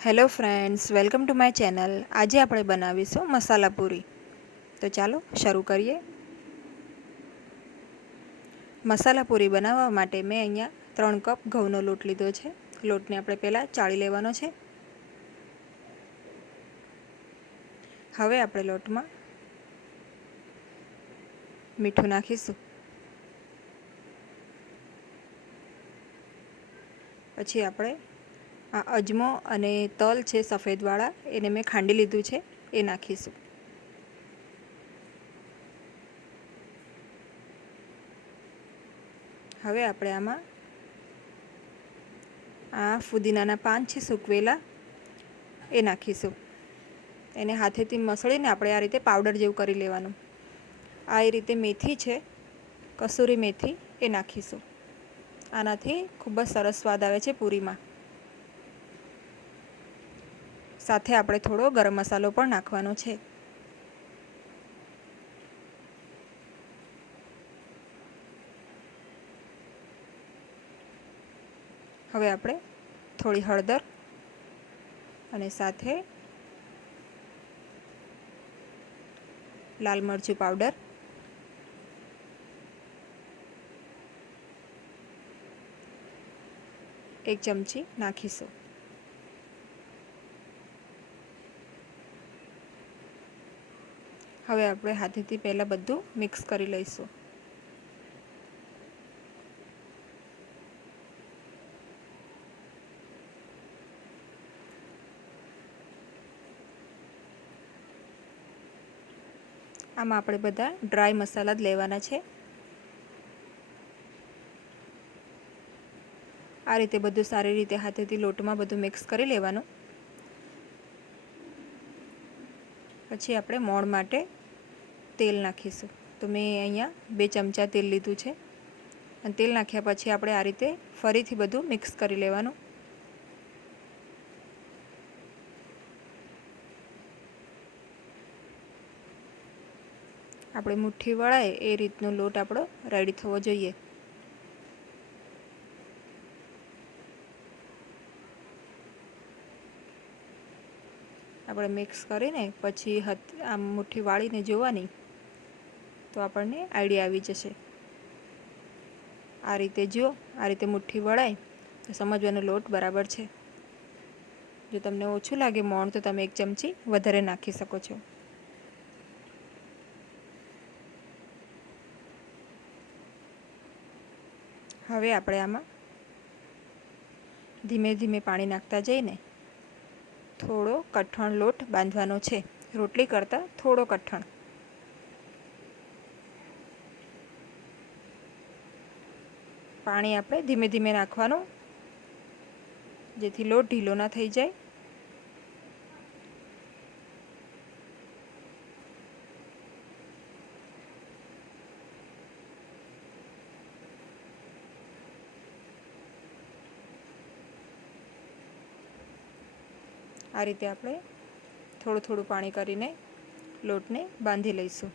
Hello friends, welcome to my channel. આજે આપણે બનાવીશું મસાલા પૂરી। તો ચાલો શરૂ કરીએ। મસાલા પૂરી બનાવવા માટે મેં અહીંયા 3 કપ ઘઉંનો લોટ લીધો છે। લોટને આપણે પહેલાં ચાળી લેવાનો છે। હવે આપણે લોટમાં મીઠું નાખીશું। પછી આપણે આ અજમો અને તલ છે સફેદવાળા, એને મેં ખાંડી લીધું છે, એ નાખીશું। હવે આપણે આમાં આ ફુદીનાના પાન છે સૂકવેલા, એ નાખીશું। એને હાથેથી મસળીને આપણે આ રીતે પાવડર જેવું કરી લેવાનું। આ એ રીતે મેથી છે, કસૂરી મેથી, એ નાખીશું। આનાથી ખૂબ જ સરસ સ્વાદ આવે છે પૂરીમાં। સાથે આપણે થોડો ગરમ મસાલો પણ નાખવાનો છે। હવે આપણે થોડી હળદર અને સાથે લાલ મરચું પાવડર, 1 ચમચી નાખીશું। હવે આપણે હાથેથી પહેલાં બધું મિક્સ કરી લઈશું। આમાં આપણે બધા ડ્રાય મસાલા જ લેવાના છે। આ રીતે બધું સારી રીતે હાથેથી લોટમાં બધું મિક્સ કરી લેવાનું। પછી આપણે મોણ માટે તેલ નાખીશું। તો મેં અહીંયા 2 ચમચા તેલ લીધું છે, અને તેલ નાખ્યા પછી આપણે આ રીતે ફરીથી બધું મિક્સ કરી લેવાનું। આપણે મુઠ્ઠી વળાય એ રીતનો લોટ આપણો રેડી થવો જોઈએ। આપણે મિક્સ કરીને પછી આમ મુઠ્ઠી વાળીને જોવાની, તો આપણને આઈડિયા આવી જશે। આ રીતે જો આ રીતે મુઠ્ઠી વળાય તો સમજવાનો લોટ બરાબર છે। જો તમને ઓછું લાગે મોણ તો તમે 1 ચમચી વધારે નાખી શકો છો। હવે આપણે આમાં ધીમે ધીમે પાણી નાખતા જઈને થોડો કઠણ લોટ બાંધવાનો છે, રોટલી કરતાં થોડો કઠણ। પાણી આપણે ધીમે ધીમે નાખવાનું, જેથી લોટ ઢીલો ના થઈ જાય। આ રીતે આપણે થોડું થોડું પાણી કરીને લોટને બાંધી લઈશું।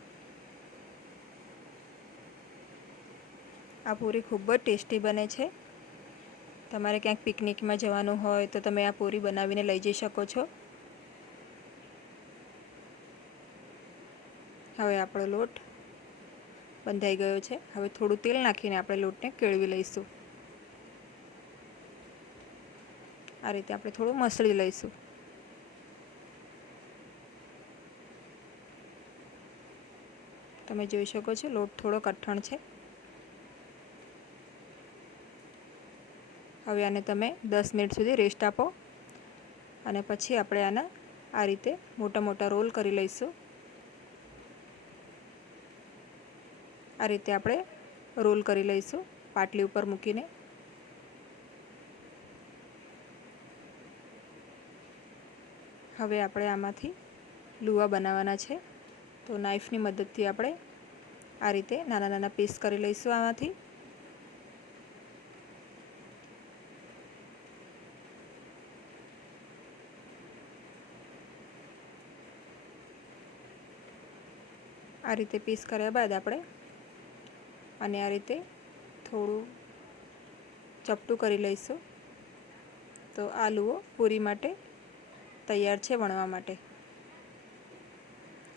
આ પૂરી ખૂબ જ ટેસ્ટી બને છે। તમારે ક્યાંક પિકનિકમાં જવાનું હોય તો તમે આ પૂરી બનાવીને લઈ જઈ શકો છો। હવે આપણો લોટ બંધાઈ ગયો છે। હવે થોડું તેલ નાખીને આપણે લોટને કેળવી લઈશું। આ રીતે આપણે થોડું મસળી લઈશું। તમે જોઈ શકો છો લોટ થોડો કઠણ છે। હવે આને તમે 10 મિનિટ સુધી રેસ્ટ આપો, અને પછી આપણે આના આ રીતે મોટા મોટા રોલ કરી લઈશું। આ રીતે આપણે રોલ કરી લઈશું પાટલી ઉપર મૂકીને। હવે આપણે આમાંથી લુવા બનાવવાના છે, તો નાઈફની મદદથી આપણે આ રીતે નાના નાના પીસ કરી લઈશું આમાંથી। આ રીતે પીસ કર્યા બાદ આપણે અને આ રીતે થોડું ચપટું કરી લઈશું, તો આ લુઓ પૂરી માટે તૈયાર છે વણવા માટે.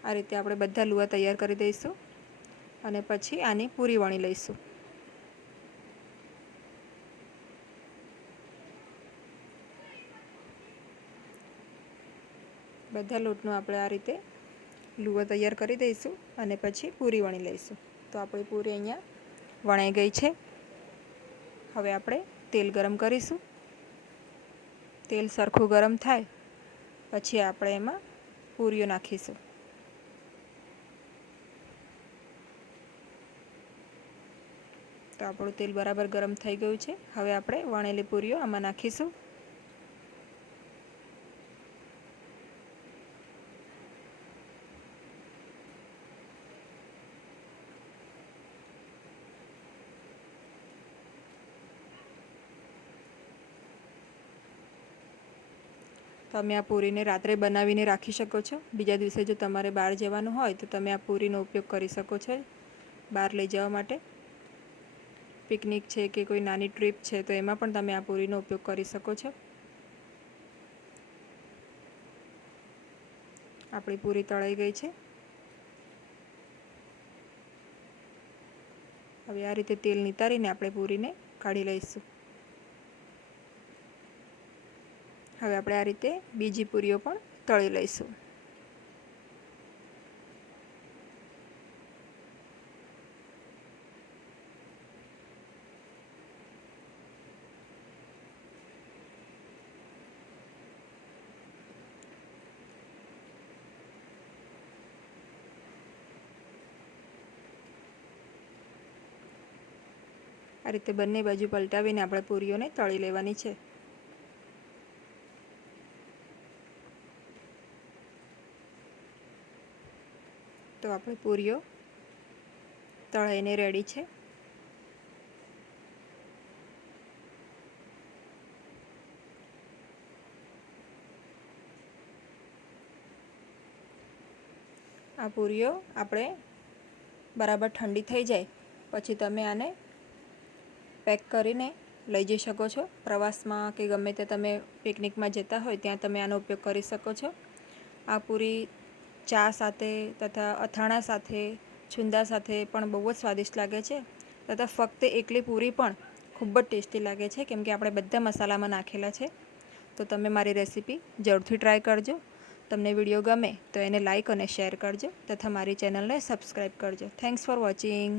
આ રીતે આપણે બધા લુવા તૈયાર કરી દઈશું અને પછી આની પૂરી વણી લઈશું. બધા લોટનું આપણે આ રીતે લુવા તૈયાર કરી દઈશું અને પછી પૂરી વણી લઈશું. તો આપણી પૂરી અહીંયા વણાઈ ગઈ છે. હવે આપણે તેલ ગરમ કરીશું. તેલ સરખું ગરમ થાય પછી આપણે એમાં પૂરીઓ નાખીશું. તો આપણું તેલ બરાબર ગરમ થઈ ગયું છે. હવે આપણે વણેલી પૂરીઓ આમાં નાખીશું. તમે આ પૂરીને રાત્રે બનાવીને રાખી શકો છો. બીજા દિવસે જો તમારે બહાર જવાનું હોય તો તમે આ પૂરીનો ઉપયોગ કરી શકો છો બહાર લઈ જવા માટે. પિકનિક છે કે કોઈ નાની ટ્રીપ છે તો એમાં પણ તમે આ પૂરીનો ઉપયોગ કરી શકો છો. આપણી પૂરી તળાઈ ગઈ છે. હવે આ રીતે તેલ નિતારીને આપણે પૂરીને કાઢી લઈશું. હવે આપણે આ રીતે બીજી પૂરીઓ પણ તળી લઈશું. આ રીતે બંને બાજુ પલટાવીને આપણે પૂરીઓને તળી લેવાની છે. તો આપણી પૂરીઓ તળાઈને રેડી છે. આ પૂરીઓ આપણે બરાબર ઠંડી થઈ જાય પછી તમે આને પેક કરીને લઈ જઈ શકો છો. પ્રવાસમાં કે ગમે તે તમે પિકનિકમાં જતા હોય ત્યાં તમે આનો ઉપયોગ કરી શકો છો. આ પૂરી ચા સાથે તથા અથાણા સાથે, છુંદા સાથે પણ બહુ જ સ્વાદિષ્ટ લાગે છે. તથા ફક્ત એકલી પૂરી પણ ખૂબ જ ટેસ્ટી લાગે છે કેમ કે આપણે બધા મસાલામાં નાખેલા છે. તો તમે મારી રેસીપી જરૂરથી ટ્રાય કરજો. તમને વિડીયો ગમે તો એને લાઈક અને શેર કરજો તથા મારી ચેનલને સબસ્ક્રાઈબ કરજો. Thanks for watching.